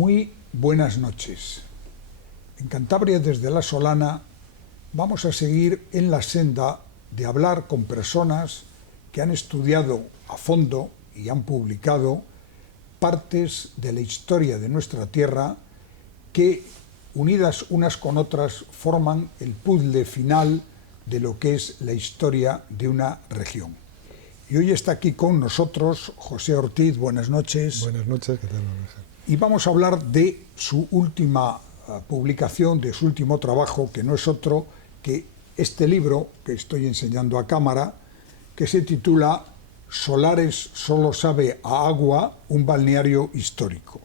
Muy buenas noches. En Cantabria desde La Solana vamos a seguir en la senda de hablar con personas que han estudiado a fondo y han publicado partes de la historia de nuestra tierra que, unidas unas con otras, forman el puzzle final de lo que es la historia de una región. Y hoy está aquí con nosotros José Ortiz. Buenas noches. Buenas noches, ¿qué tal? Y vamos a hablar de su última publicación, de su último trabajo, que no es otro que este libro que estoy enseñando a cámara, que se titula Solares solo sabe a agua, un balneario histórico.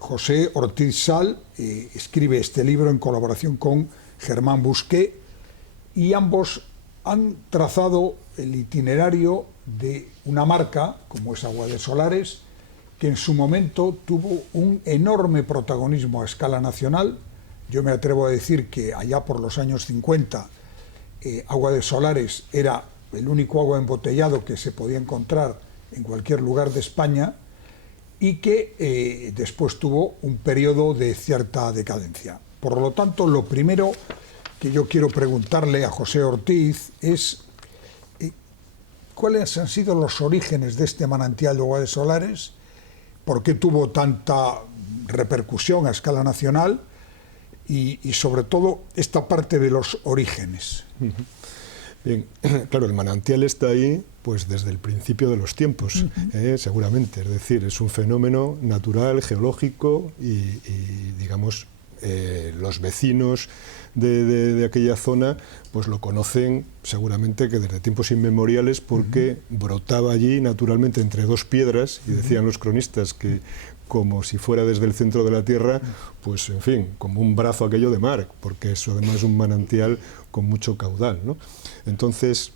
José Ortiz Sal escribe este libro en colaboración con Germán Busqué, y ambos han trazado el itinerario de una marca como es Agua de Solares, que en su momento tuvo un enorme protagonismo a escala nacional. Yo me atrevo a decir que allá por los años 50 Agua de Solares era el único agua embotellado que se podía encontrar en cualquier lugar de España, y que después tuvo un periodo de cierta decadencia. Por lo tanto, lo primero que yo quiero preguntarle a José Ortiz es ¿cuáles han sido los orígenes de este manantial de Agua de Solares? ¿Por qué tuvo tanta repercusión a escala nacional? Y sobre todo, esta parte de los orígenes. Bien, claro, el manantial está ahí pues desde el principio de los tiempos, seguramente. Es decir, es un fenómeno natural, geológico y digamos, los vecinos de aquella zona pues lo conocen seguramente que desde tiempos inmemoriales, porque brotaba allí naturalmente entre dos piedras, y decían los cronistas que como si fuera desde el centro de la tierra, pues en fin, como un brazo aquello de mar, porque eso además es un manantial con mucho caudal, ¿no? Entonces,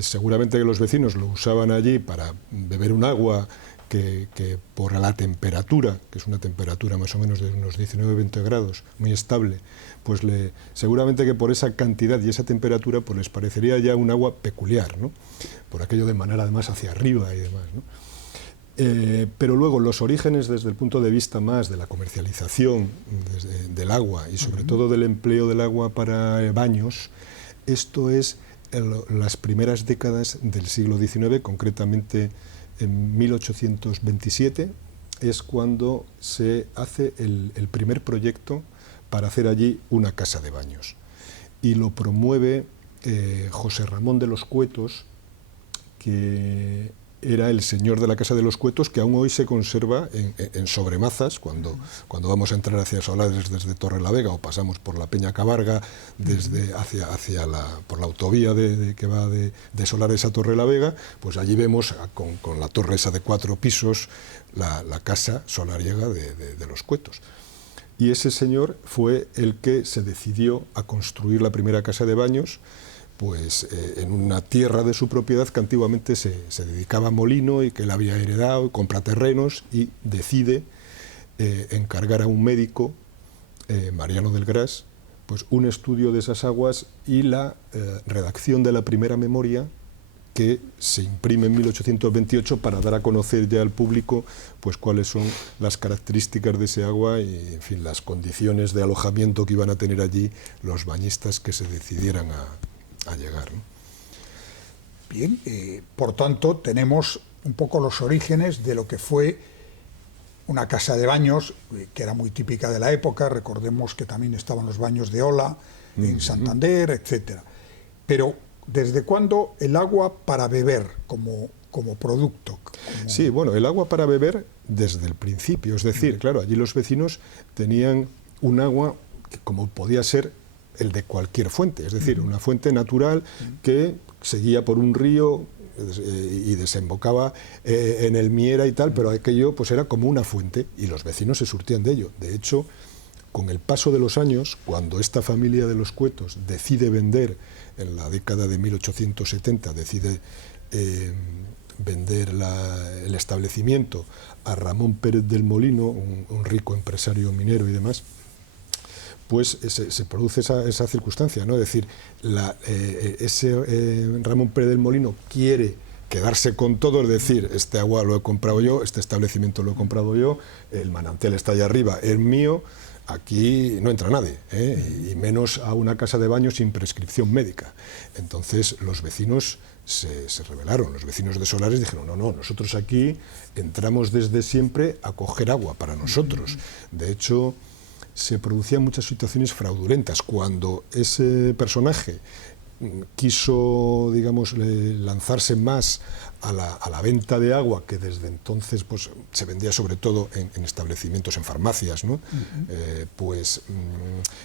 seguramente que los vecinos lo usaban allí para beber un agua que por la temperatura, que es una temperatura más o menos de unos 19-20 grados, muy estable, pues seguramente que por esa cantidad y esa temperatura pues les parecería ya un agua peculiar, ¿no? Por aquello de manar además hacia arriba y demás, ¿no? Pero luego los orígenes desde el punto de vista más de la comercialización del agua y sobre todo del empleo del agua para baños, esto es las primeras décadas del siglo XIX, concretamente en 1827, es cuando se hace el primer proyecto para hacer allí una casa de baños. Y lo promueve José Ramón de los Cuetos, que era el señor de la Casa de los Cuetos, que aún hoy se conserva en Sobremazas, cuando vamos a entrar hacia Solares desde Torrelavega o pasamos por la Peña Cabarga por la autovía que va de Solares a Torrelavega, pues allí vemos con la torre esa de 4 pisos la casa solariega de los Cuetos. Y ese señor fue el que se decidió a construir la primera casa de baños, pues en una tierra de su propiedad que antiguamente se dedicaba a molino y que él había heredado, compra terrenos y decide encargar a un médico, Mariano del Gras, pues un estudio de esas aguas y la redacción de la primera memoria, que se imprime en 1828 para dar a conocer ya al público pues cuáles son las características de ese agua y, en fin, las condiciones de alojamiento que iban a tener allí los bañistas que se decidieran a llegar, ¿no? Bien, por tanto, tenemos un poco los orígenes de lo que fue una casa de baños, que era muy típica de la época. Recordemos que también estaban los baños de Ola en Santander, etcétera. Pero, ¿desde cuándo el agua para beber como producto? Sí, bueno, el agua para beber desde el principio. Es decir, claro, allí los vecinos tenían un agua que, como podía ser el de cualquier fuente, es decir, una fuente natural que seguía por un río y desembocaba en el Miera y tal, pero aquello pues era como una fuente y los vecinos se surtían de ello. De hecho, con el paso de los años, cuando esta familia de los Cuetos decide vender, en la década de 1870, decide vender el establecimiento a Ramón Pérez del Molino, un rico empresario minero y demás, pues se produce esa circunstancia, ¿no? Es decir, Ramón Pérez del Molino quiere quedarse con todo, es decir, este agua lo he comprado yo, este establecimiento lo he comprado yo, el manantial está allá arriba, es mío, aquí no entra nadie, y menos a una casa de baño sin prescripción médica. Entonces los vecinos se rebelaron, los vecinos de Solares dijeron, no, nosotros aquí entramos desde siempre a coger agua para nosotros. De hecho, se producían muchas situaciones fraudulentas. Cuando ese personaje quiso, digamos, lanzarse más a la venta de agua, que desde entonces pues, se vendía sobre todo en establecimientos, en farmacias, ¿no?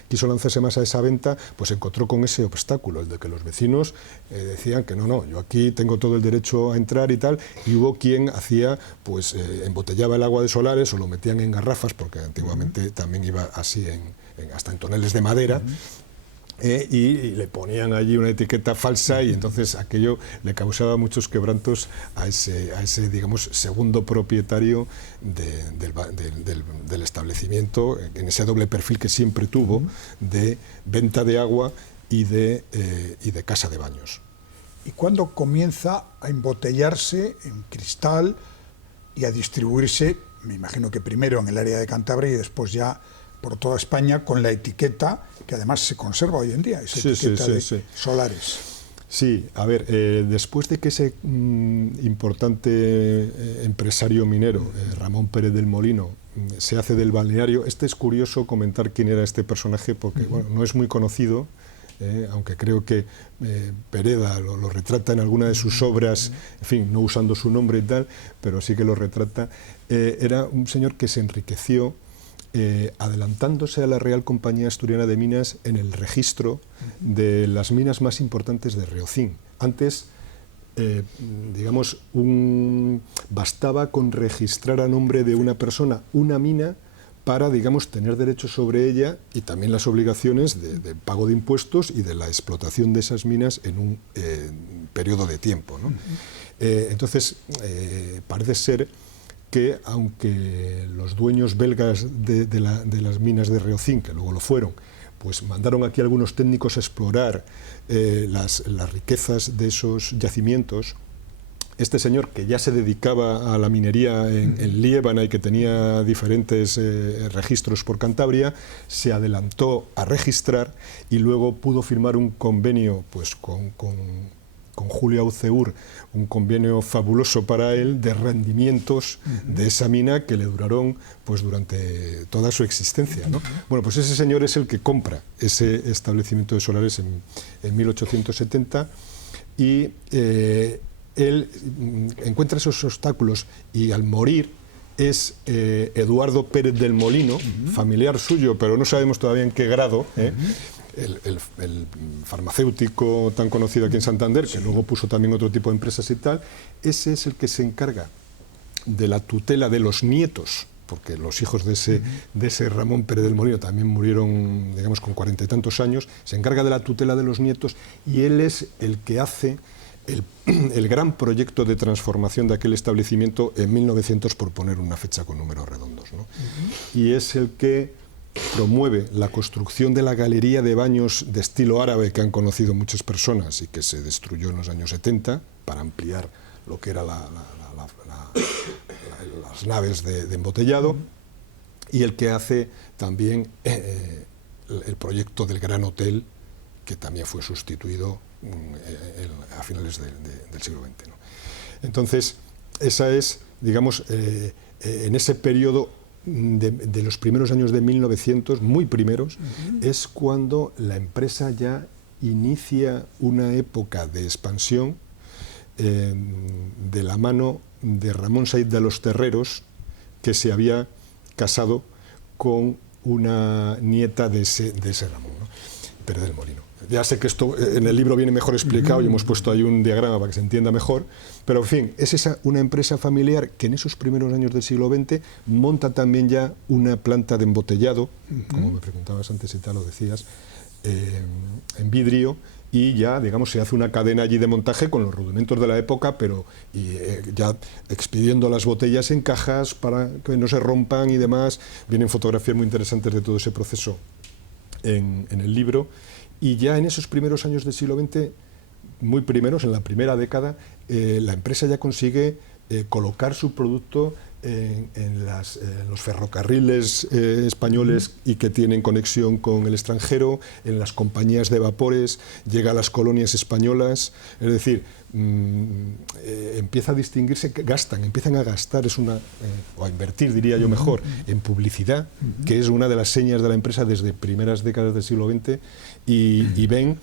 Quiso lanzarse más a esa venta, pues encontró con ese obstáculo, el de que los vecinos decían que no, yo aquí tengo todo el derecho a entrar y tal, y hubo quien hacía, pues embotellaba el agua de Solares o lo metían en garrafas, porque antiguamente también iba así hasta en toneles de madera, y le ponían allí una etiqueta falsa, y entonces aquello le causaba muchos quebrantos a ese digamos, segundo propietario del establecimiento, en ese doble perfil que siempre tuvo de venta de agua y de casa de baños. ¿Y cuándo comienza a embotellarse en cristal y a distribuirse, me imagino que primero en el área de Cantabria y después ya por toda España, con la etiqueta que además se conserva hoy en día, esa etiqueta de Solares? Sí, a ver, después de que ese importante empresario minero, Ramón Pérez del Molino, se hace del balneario, es curioso comentar quién era este personaje, porque bueno, no es muy conocido, aunque creo que Pereda lo retrata en alguna de sus obras, en fin, no usando su nombre y tal, pero sí que lo retrata. Era un señor que se enriqueció adelantándose a la Real Compañía Asturiana de Minas en el registro de las minas más importantes de Riocín. Antes, digamos, bastaba con registrar a nombre de una persona una mina para, digamos, tener derechos sobre ella y también las obligaciones de pago de impuestos y de la explotación de esas minas en un periodo de tiempo, ¿no? Entonces, parece ser que aunque los dueños belgas de las minas de Riocín, que luego lo fueron, pues mandaron aquí algunos técnicos a explorar las riquezas de esos yacimientos, este señor, que ya se dedicaba a la minería en Liébana y que tenía diferentes registros por Cantabria, se adelantó a registrar y luego pudo firmar un convenio pues, con Julio Auceur, un convenio fabuloso para él de rendimientos de esa mina que le duraron pues, durante toda su existencia, ¿no? Bueno, pues ese señor es el que compra ese establecimiento de Solares en 1870 y él encuentra esos obstáculos y al morir es Eduardo Pérez del Molino, familiar suyo, pero no sabemos todavía en qué grado, el farmacéutico tan conocido aquí en Santander, que luego puso también otro tipo de empresas y tal. Ese es el que se encarga de la tutela de los nietos, porque los hijos de ese Ramón Pérez del Molino también murieron, digamos, con 40 y tantos años. Se encarga de la tutela de los nietos y él es el que hace el gran proyecto de transformación de aquel establecimiento en 1900, por poner una fecha con números redondos, ¿no? Y es el que promueve la construcción de la galería de baños de estilo árabe que han conocido muchas personas y que se destruyó en los años 70 para ampliar lo que eran las naves de embotellado, y el que hace también el proyecto del Gran Hotel, que también fue sustituido a finales del siglo XX, ¿no? Entonces, esa es, digamos, en ese periodo de los primeros años de 1900, muy primeros, es cuando la empresa ya inicia una época de expansión de la mano de Ramón Said de los Terreros, que se había casado con una nieta de ese Ramón, ¿no? Pérez del Molino. Ya sé que esto en el libro viene mejor explicado y hemos puesto ahí un diagrama para que se entienda mejor, pero en fin, es una empresa familiar que en esos primeros años del siglo XX monta también ya una planta de embotellado, como me preguntabas antes y tal, lo decías, en vidrio, y ya, digamos, se hace una cadena allí de montaje con los rudimentos de la época, pero ya expidiendo las botellas en cajas para que no se rompan y demás. Vienen fotografías muy interesantes de todo ese proceso en el libro. Y ya en esos primeros años del siglo XX muy primeros, en la primera década, la empresa ya consigue colocar su producto en los ferrocarriles españoles y que tienen conexión con el extranjero, en las compañías de vapores, llega a las colonias españolas, es decir, empieza a distinguirse, empiezan a gastar, o a invertir, diría yo mejor, en publicidad, que es una de las señas de la empresa desde primeras décadas del siglo XX, y ven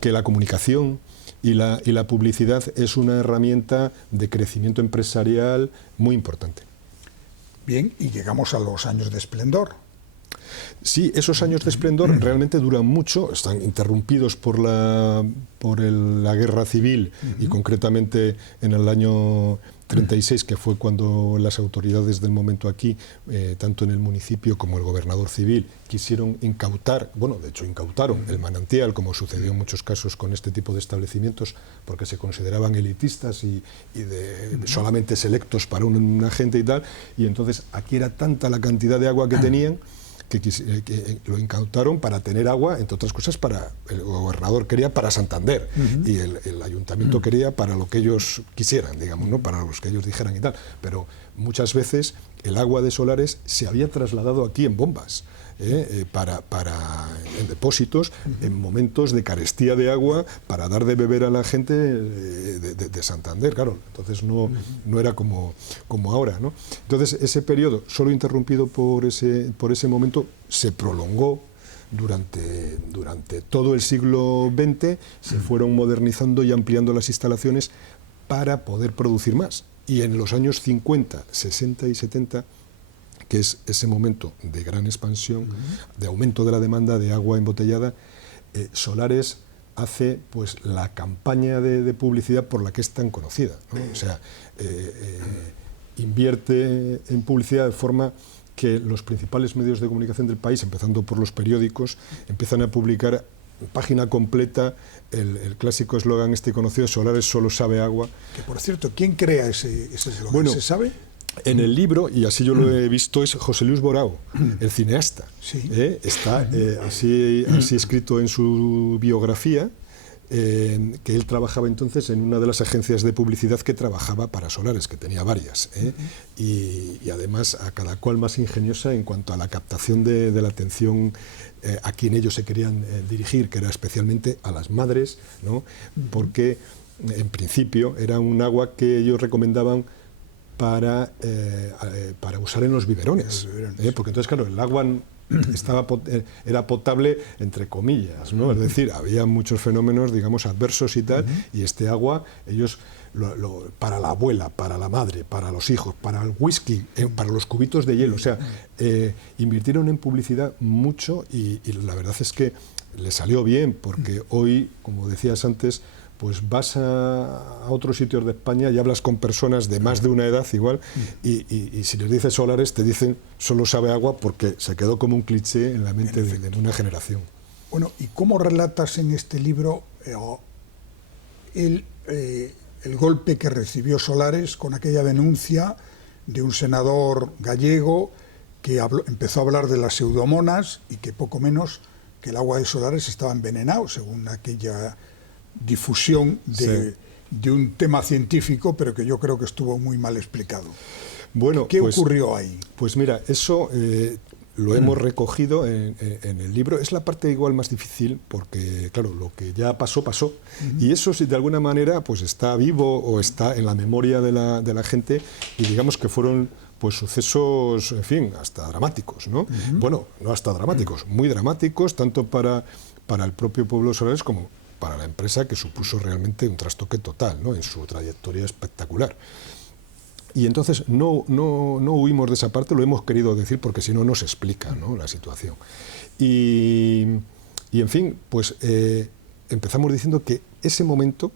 que la comunicación y la publicidad es una herramienta de crecimiento empresarial muy importante. Bien, y llegamos a los años de esplendor. Sí, esos años de esplendor realmente duran mucho, están interrumpidos por la guerra civil y concretamente en el año 36, que fue cuando las autoridades del momento aquí, tanto en el municipio como el gobernador civil, quisieron incautar, bueno, de hecho incautaron el manantial, como sucedió en muchos casos con este tipo de establecimientos, porque se consideraban elitistas y solamente selectos para una gente y tal, y entonces aquí era tanta la cantidad de agua que tenían, que lo incautaron para tener agua, entre otras cosas, el gobernador quería para Santander y el ayuntamiento quería para lo que ellos quisieran, digamos, ¿no? Para los que ellos dijeran y tal. Pero muchas veces el agua de Solares se había trasladado aquí en bombas, en depósitos, en momentos de carestía de agua, para dar de beber a la gente de Santander, claro. Entonces no era como ahora, ¿no? Entonces ese periodo, solo interrumpido por ese momento, se prolongó durante todo el siglo XX, se fueron modernizando y ampliando las instalaciones para poder producir más. Y en los años 50, 60 y 70, que es ese momento de gran expansión, de aumento de la demanda de agua embotellada, Solares hace pues la campaña de publicidad por la que es tan conocida, ¿no? O sea, invierte en publicidad de forma que los principales medios de comunicación del país, empezando por los periódicos, empiezan a publicar página completa el clásico eslogan conocido, Solares solo sabe agua. Que por cierto, ¿quién crea ese eslogan? Bueno, ¿Se sabe? En el libro, y así yo lo he visto, es José Luis Borao, el cineasta. Sí. Está así escrito en su biografía, que él trabajaba entonces en una de las agencias de publicidad que trabajaba para Solares, que tenía varias, y además a cada cual más ingeniosa en cuanto a la captación de la atención a quien ellos se querían dirigir, que era especialmente a las madres, ¿no? Porque en principio era un agua que ellos recomendaban para usar en los biberones, porque entonces, claro, el agua era potable entre comillas, ¿no? Es decir, había muchos fenómenos, digamos, adversos y tal, y este agua, ellos, para la abuela, para la madre, para los hijos, para el whisky, para los cubitos de hielo, o sea, invirtieron en publicidad mucho y la verdad es que le salió bien, porque hoy, como decías antes, pues vas a otros sitios de España y hablas con personas de más de una edad igual y si les dices Solares te dicen solo sabe agua, porque se quedó como un cliché en la mente de una generación. Bueno, ¿y cómo relatas en este libro el golpe que recibió Solares con aquella denuncia de un senador gallego que empezó a hablar de las pseudomonas y que poco menos que el agua de Solares estaba envenenado, según aquella difusión de un tema científico, pero que yo creo que estuvo muy mal explicado? Bueno, ¿Qué ocurrió ahí? Pues mira, eso lo hemos recogido en el libro. Es la parte igual más difícil porque, claro, lo que ya pasó, pasó. Y eso, si de alguna manera pues está vivo o está en la memoria de la gente, y digamos que fueron pues sucesos, en fin, hasta dramáticos, ¿no? Bueno, no hasta dramáticos, muy dramáticos, tanto para el propio pueblo de Solares como para la empresa, que supuso realmente un trastoque total, ¿no? En su trayectoria espectacular. Y entonces no huimos de esa parte, lo hemos querido decir porque si no, no se explica, ¿no?, la situación. Y en fin, pues empezamos diciendo que ese momento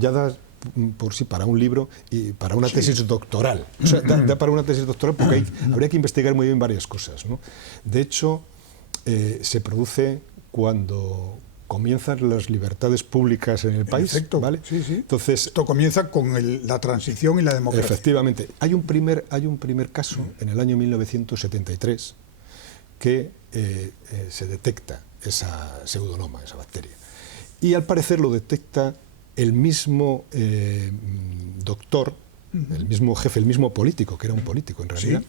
ya da por sí para un libro y para una tesis doctoral. O sea, da para una tesis doctoral porque habría que investigar muy bien varias cosas, ¿no? De hecho, se produce cuando comienzan las libertades públicas en el país. Efecto, ¿vale? Sí. Entonces, esto comienza con la transición y la democracia. Efectivamente. Hay un primer caso en el año 1973 que se detecta esa pseudonoma, esa bacteria. Y al parecer lo detecta el mismo doctor, el mismo jefe, el mismo político, que era un político en realidad,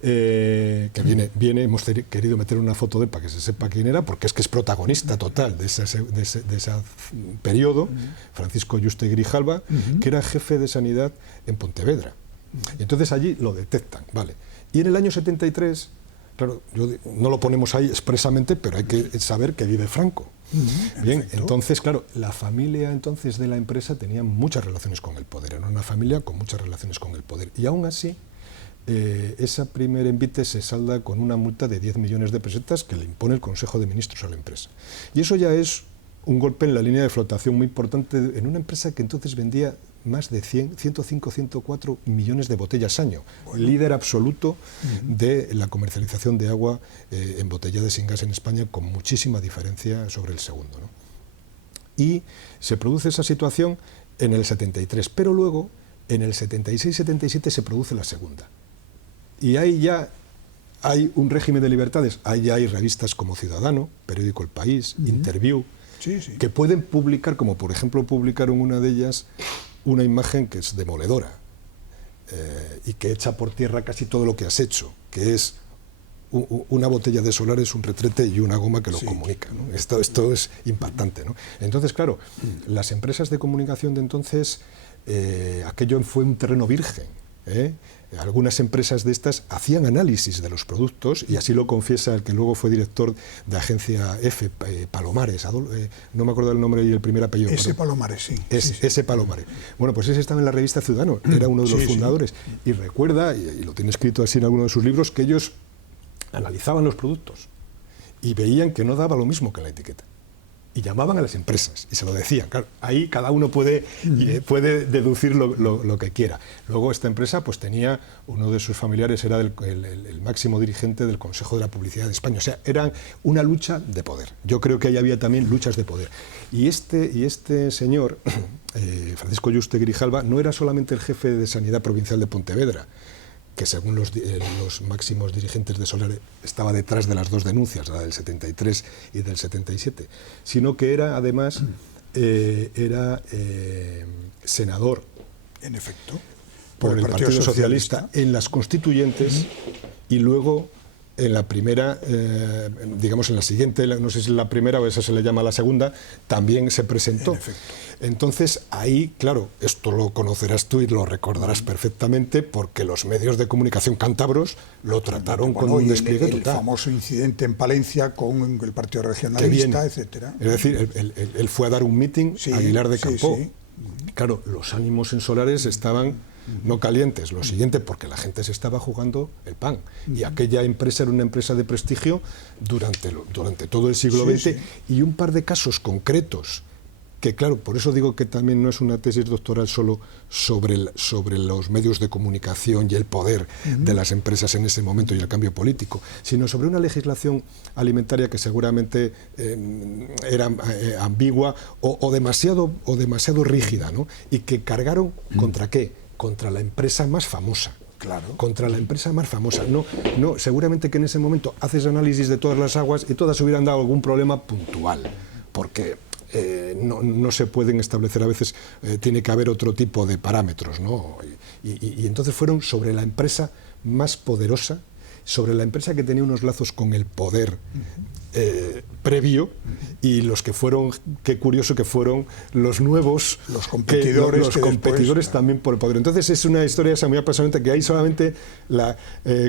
que viene, hemos querido meter una foto de él para que se sepa quién era, porque es que es protagonista total de ese periodo, Francisco Yuste Grijalva, que era jefe de sanidad en Pontevedra. Y entonces allí lo detectan, ¿vale? Y en el año 73, claro, no lo ponemos ahí expresamente, pero hay que saber que vive Franco. Bien, entonces, claro, la familia entonces de la empresa tenía muchas relaciones con el poder, era una familia con muchas relaciones con el poder. Y aún así, esa primer envite se salda con una multa de 10 millones de pesetas que le impone el Consejo de Ministros a la empresa. Y eso ya es un golpe en la línea de flotación muy importante en una empresa que entonces vendía más de 105, 104 millones de botellas año, líder absoluto de la comercialización de agua embotellada sin gas en España, con muchísima diferencia sobre el segundo, ¿no? Y se produce esa situación en el 73, pero luego en el 76-77 se produce la segunda. Y ahí ya hay un régimen de libertades, ahí ya hay revistas como Ciudadano, periódico El País, Interview, que pueden publicar, como por ejemplo publicaron una de ellas, una imagen que es demoledora y que echa por tierra casi todo lo que has hecho, que es una botella de Solares, un retrete y una goma que lo comunica, ¿no? Esto es impactante, ¿no? Entonces, claro, las empresas de comunicación de entonces, aquello fue un terreno virgen, ¿eh? Algunas empresas de estas hacían análisis de los productos, y así lo confiesa el que luego fue director de agencia F, Palomares, no me acuerdo el nombre y el primer apellido. Ese Palomares, Ese Palomares. Bueno, pues ese estaba en la revista Ciudadano, era uno de los fundadores, y recuerda, y lo tiene escrito así en alguno de sus libros, que ellos analizaban los productos y veían que no daba lo mismo que la etiqueta. Y llamaban a las empresas y se lo decían. Claro, ahí cada uno puede deducir lo que quiera. Luego esta empresa pues tenía, uno de sus familiares era el máximo dirigente del Consejo de la Publicidad de España. O sea, era una lucha de poder. Yo creo que ahí había también luchas de poder. Y este señor, Francisco Yuste Grijalva, no era solamente el jefe de Sanidad Provincial de Pontevedra, que según los máximos dirigentes de Solar estaba detrás de las dos denuncias, la del 73 y del 77, sino que era además senador, en efecto, por el Partido Socialista en las constituyentes, y luego en la primera, digamos en la siguiente, no sé si es la primera o esa se le llama la segunda, también se presentó. Entonces ahí, claro, esto lo conocerás tú y lo recordarás perfectamente, porque los medios de comunicación cántabros lo trataron con un despliegue total. El famoso incidente en Palencia con el Partido Regionalista, etcétera. Es decir, él fue a dar un meeting a Aguilar de Campoo. Claro, los ánimos en Solares estaban no calientes, lo siguiente, porque la gente se estaba jugando el pan, y aquella empresa era una empresa de prestigio durante todo el siglo XX, y un par de casos concretos, que claro, por eso digo que también no es una tesis doctoral solo sobre los medios de comunicación y el poder de las empresas en ese momento y el cambio político, sino sobre una legislación alimentaria que seguramente era ambigua o demasiado rígida, ¿no? Y que cargaron ¿contra qué? Contra la empresa más famosa. Claro. Contra la empresa más famosa. No, seguramente que en ese momento haces análisis de todas las aguas y todas hubieran dado algún problema puntual, porque no se pueden establecer a veces, tiene que haber otro tipo de parámetros, ¿no? Y entonces fueron sobre la empresa más poderosa, sobre la empresa que tenía unos lazos con el poder previo, y los que fueron, qué curioso que fueron los nuevos, los competidores, después, también por el poder. Entonces es una historia esa muy apasionante, que ahí solamente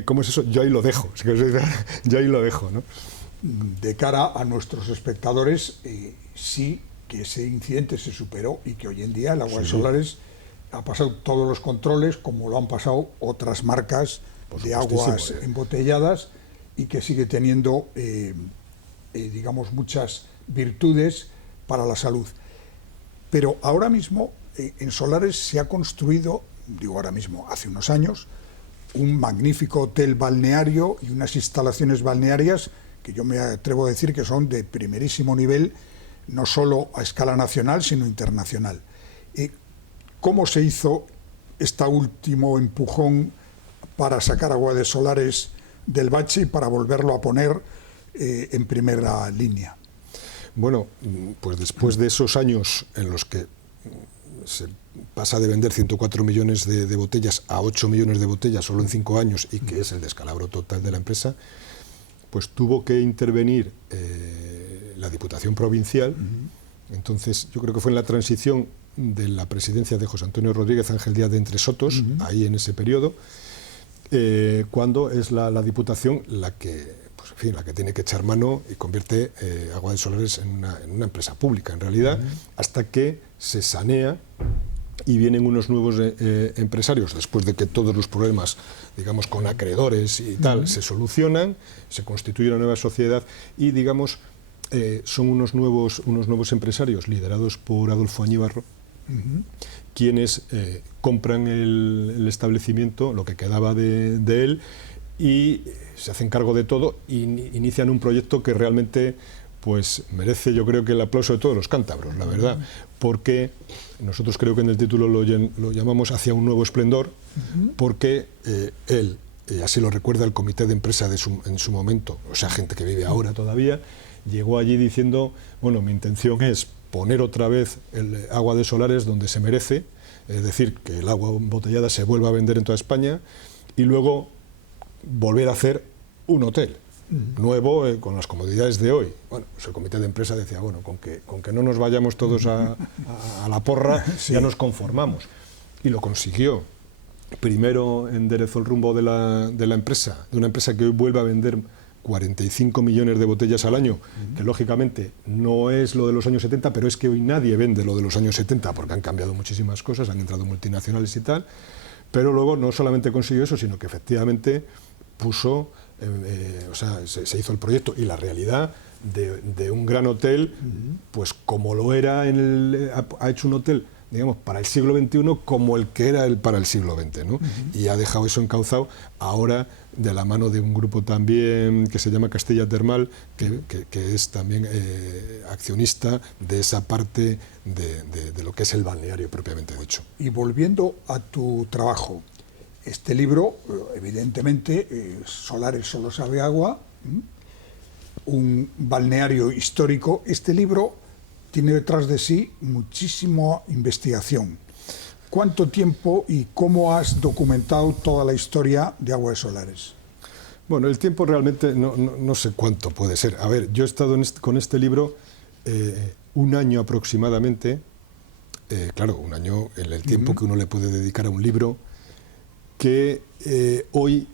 ¿cómo es eso? Yo ahí lo dejo, ¿no? De cara a nuestros espectadores, sí que ese incidente se superó y que hoy en día el agua de Solares ha pasado todos los controles, como lo han pasado otras marcas de aguas embotelladas, y que sigue teniendo, digamos, muchas virtudes para la salud. Pero ahora mismo en Solares se ha construido, digo ahora mismo, hace unos años, un magnífico hotel balneario y unas instalaciones balnearias que yo me atrevo a decir que son de primerísimo nivel, no solo a escala nacional, sino internacional. ¿Cómo se hizo este último empujón para sacar agua de Solares del bache y para volverlo a poner en primera línea? Bueno, pues después de esos años en los que se pasa de vender 104 millones de botellas a 8 millones de botellas solo en 5 años y que es el descalabro total de la empresa, pues tuvo que intervenir la Diputación Provincial. Entonces yo creo que fue en la transición de la presidencia de José Antonio Rodríguez Ángel Díaz de Entre Sotos, ahí en ese periodo, cuando es la Diputación la que, pues, en fin, la que tiene que echar mano y convierte Agua de Solares en una empresa pública, en realidad, hasta que se sanea y vienen unos nuevos empresarios, después de que todos los problemas, digamos, con acreedores y tal, se solucionan, se constituye una nueva sociedad y, digamos, son unos nuevos empresarios liderados por Adolfo Añíbarro, quienes compran el establecimiento, lo que quedaba de él, y se hacen cargo de todo e inician un proyecto que realmente pues merece, yo creo, que el aplauso de todos los cántabros, la verdad, porque nosotros creo que en el título lo llamamos Hacia un nuevo esplendor, porque él, así lo recuerda el comité de empresa en su momento, o sea, gente que vive ahora todavía, llegó allí diciendo, bueno, mi intención es poner otra vez el Agua de Solares donde se merece, es decir, que el agua embotellada se vuelva a vender en toda España y luego volver a hacer un hotel nuevo con las comodidades de hoy. Bueno, pues el comité de empresa decía, bueno, con que no nos vayamos todos a la porra, ya nos conformamos. Y lo consiguió. Primero enderezó el rumbo de la empresa, de una empresa que hoy vuelve a vender 45 millones de botellas al año, que lógicamente no es lo de los años 70, pero es que hoy nadie vende lo de los años 70 porque han cambiado muchísimas cosas, han entrado multinacionales y tal, pero luego no solamente consiguió eso, sino que efectivamente puso, o sea, se hizo el proyecto y la realidad de un gran hotel, pues como lo era, ha hecho un hotel, digamos, para el siglo XXI como el que era para el siglo XX, ¿no? Y ha dejado eso encauzado ahora de la mano de un grupo también que se llama Castella Termal, que es también accionista de esa parte de lo que es el balneario propiamente dicho. Y volviendo a tu trabajo, este libro, evidentemente, Solares solo sabe agua, un balneario histórico. Este libro tiene detrás de sí muchísima investigación. ¿Cuánto tiempo y cómo has documentado toda la historia de Agua de Solares? Bueno, el tiempo realmente no sé cuánto puede ser. A ver, yo he estado con este libro un año aproximadamente, claro, un año en el tiempo que uno le puede dedicar a un libro, que hoy,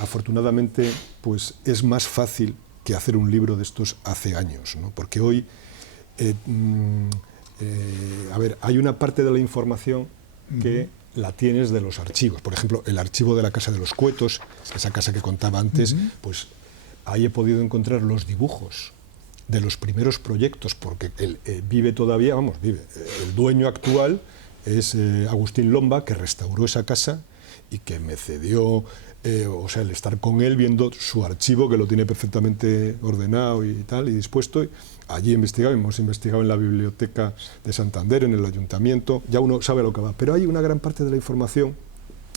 afortunadamente, pues es más fácil que hacer un libro de estos hace años, ¿no? Porque hoy, a ver, hay una parte de la información que la tienes de los archivos. Por ejemplo, el archivo de la Casa de los Cuetos, esa casa que contaba antes, pues ahí he podido encontrar los dibujos de los primeros proyectos, porque él vive todavía, vive. El dueño actual es Agustín Lomba, que restauró esa casa y que me cedió, o sea, el estar con él viendo su archivo, que lo tiene perfectamente ordenado y tal, y dispuesto. Allí hemos investigado en la Biblioteca de Santander, en el Ayuntamiento, ya uno sabe lo que va, pero hay una gran parte de la información,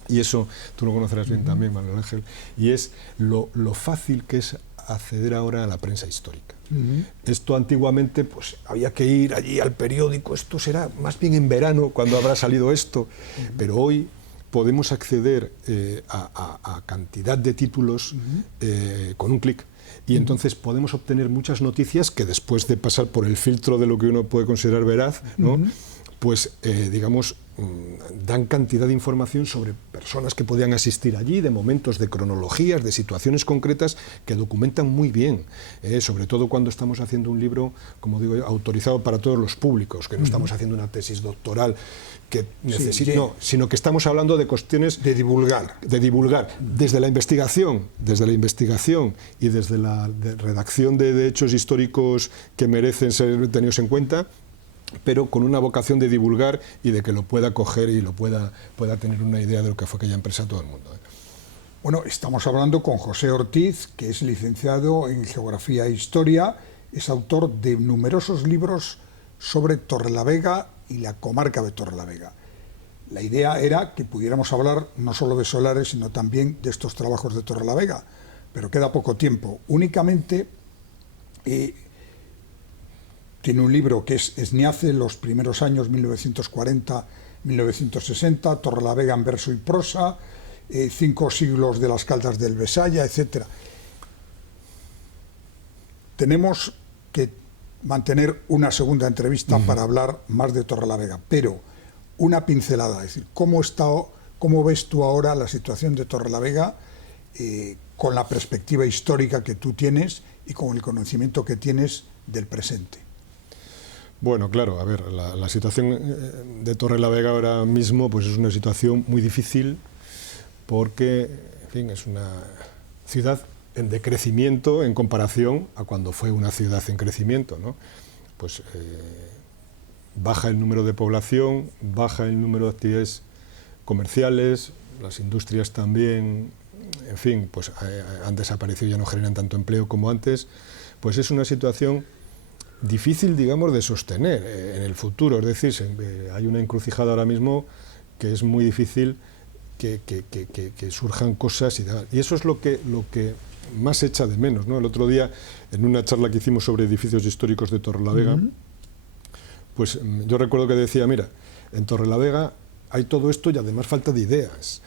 y eso tú lo conocerás bien también, Manuel Ángel, y es lo fácil que es acceder ahora a la prensa histórica. Esto antiguamente, pues había que ir allí al periódico, esto será más bien en verano cuando habrá salido esto, pero hoy podemos acceder a cantidad de títulos con un clic, y entonces podemos obtener muchas noticias que después de pasar por el filtro de lo que uno puede considerar veraz, ¿no? Pues digamos, dan cantidad de información sobre personas que podían asistir allí, de momentos, de cronologías, de situaciones concretas que documentan muy bien, sobre todo cuando estamos haciendo un libro, como digo yo, autorizado para todos los públicos, que no estamos haciendo una tesis doctoral que necesita, no, sino que estamos hablando de cuestiones de divulgar. Desde la investigación y desde la redacción de hechos históricos que merecen ser tenidos en cuenta, pero con una vocación de divulgar y de que lo pueda coger y pueda tener una idea de lo que fue aquella empresa todo el mundo. Bueno, estamos hablando con José Ortiz, que es licenciado en Geografía e Historia, es autor de numerosos libros sobre Torrelavega y la comarca de Torrelavega. La idea era que pudiéramos hablar no solo de Solares, sino también de estos trabajos de Torrelavega, pero queda poco tiempo. Únicamente tiene un libro que es Esniace, los primeros años 1940-1960, Torrelavega en verso y prosa, 5 siglos de las Caldas del Besaya, etc. Tenemos que mantener una segunda entrevista para hablar más de Torrelavega, pero una pincelada, es decir, ¿cómo ves tú ahora la situación de Torrelavega con la perspectiva histórica que tú tienes y con el conocimiento que tienes del presente? Bueno, claro, a ver, la situación de Torrelavega ahora mismo pues es una situación muy difícil porque, en fin, es una ciudad en decrecimiento en comparación a cuando fue una ciudad en crecimiento, ¿no? Pues baja el número de población, baja el número de actividades comerciales, las industrias también, en fin, pues han desaparecido, ya no generan tanto empleo como antes, pues es una situación difícil, digamos, de sostener en el futuro. Es decir, hay una encrucijada ahora mismo que es muy difícil que surjan cosas y eso es lo que más echa de menos, ¿no? El otro día, en una charla que hicimos sobre edificios históricos de Torrelavega, pues yo recuerdo que decía, mira, en Torrelavega hay todo esto y además falta de ideas,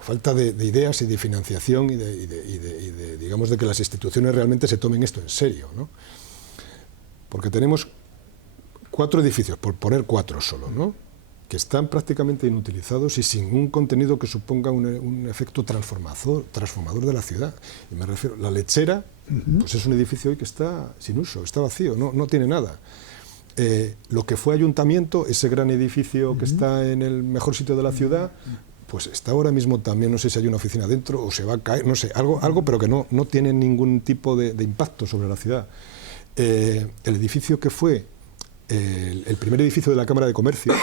falta de ideas y de financiación y digamos, de que las instituciones realmente se tomen esto en serio, ¿no? Porque tenemos 4 edificios, por poner 4 solo, ¿no?, que están prácticamente inutilizados y sin un contenido que suponga un efecto transformador de la ciudad. Y me refiero, la lechera, pues es un edificio hoy que está sin uso, está vacío, no tiene nada. Lo que fue ayuntamiento, ese gran edificio que está en el mejor sitio de la ciudad, pues está ahora mismo también, no sé si hay una oficina dentro o se va a caer, no sé, algo pero que no tiene ningún tipo de impacto sobre la ciudad. El edificio que fue el primer edificio de la Cámara de Comercio,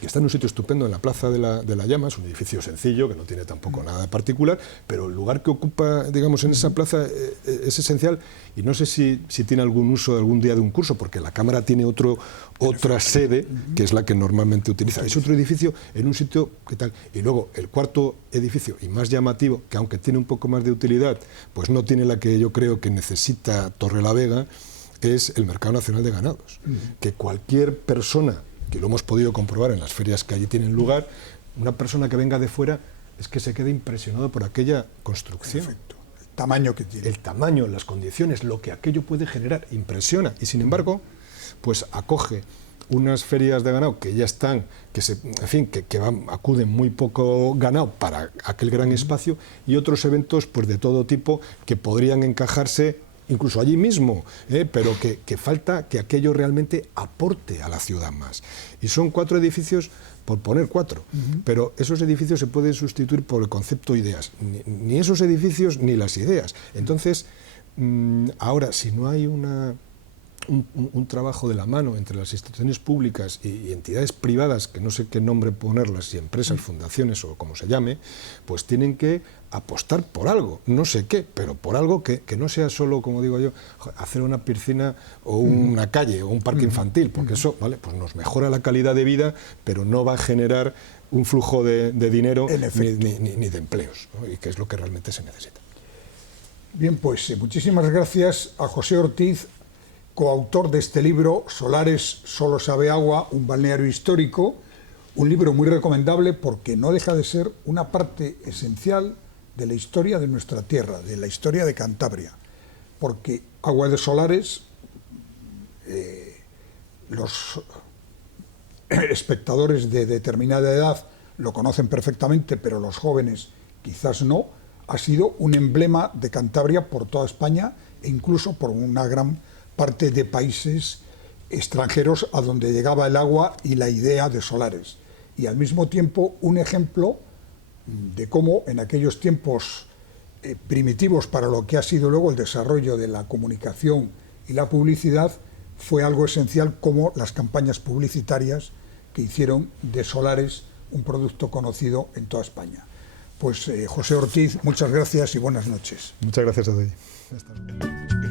que está en un sitio estupendo en la Plaza de la Llama, es un edificio sencillo, que no tiene tampoco nada de particular, pero el lugar que ocupa, digamos, en esa plaza es esencial, y no sé si tiene algún uso algún día de un curso, porque la Cámara tiene otra sede, que es la que normalmente utiliza. Es otro edificio en un sitio que tal. Y luego el cuarto edificio, y más llamativo, que aunque tiene un poco más de utilidad, pues no tiene la que yo creo que necesita Torrelavega, es el Mercado Nacional de Ganados, que cualquier persona, que lo hemos podido comprobar en las ferias que allí tienen lugar, una persona que venga de fuera es que se quede impresionado por aquella construcción. Perfecto. El tamaño que tiene. El tamaño, las condiciones, lo que aquello puede generar, impresiona. Y sin embargo, pues acoge unas ferias de ganado que ya están, acuden muy poco ganado para aquel gran espacio, y otros eventos pues de todo tipo que podrían encajarse incluso allí mismo, pero que falta que aquello realmente aporte a la ciudad más. Y son 4 edificios, por poner 4, pero esos edificios se pueden sustituir por el concepto ideas, ni esos edificios ni las ideas. Entonces, ahora, si no hay un trabajo de la mano entre las instituciones públicas y entidades privadas, que no sé qué nombre ponerlas, si empresas, fundaciones o como se llame, pues tienen que apostar por algo, no sé qué, pero por algo que no sea solo, como digo yo, hacer una piscina o una calle o un parque infantil, porque eso, vale, pues nos mejora la calidad de vida, pero no va a generar un flujo de dinero ni de empleos, ¿no? Y que es lo que realmente se necesita. Bien, pues muchísimas gracias a José Ortiz, coautor de este libro, Solares, solo sabe agua, un balneario histórico, un libro muy recomendable porque no deja de ser una parte esencial de la historia de nuestra tierra, de la historia de Cantabria, porque Agua de Solares, los espectadores de determinada edad lo conocen perfectamente, pero los jóvenes quizás no, ha sido un emblema de Cantabria por toda España e incluso por una gran parte de países extranjeros a donde llegaba el agua y la idea de Solares. Y al mismo tiempo un ejemplo de cómo en aquellos tiempos primitivos para lo que ha sido luego el desarrollo de la comunicación y la publicidad fue algo esencial, como las campañas publicitarias que hicieron de Solares un producto conocido en toda España. Pues José Ortiz, muchas gracias y buenas noches. Muchas gracias a ti.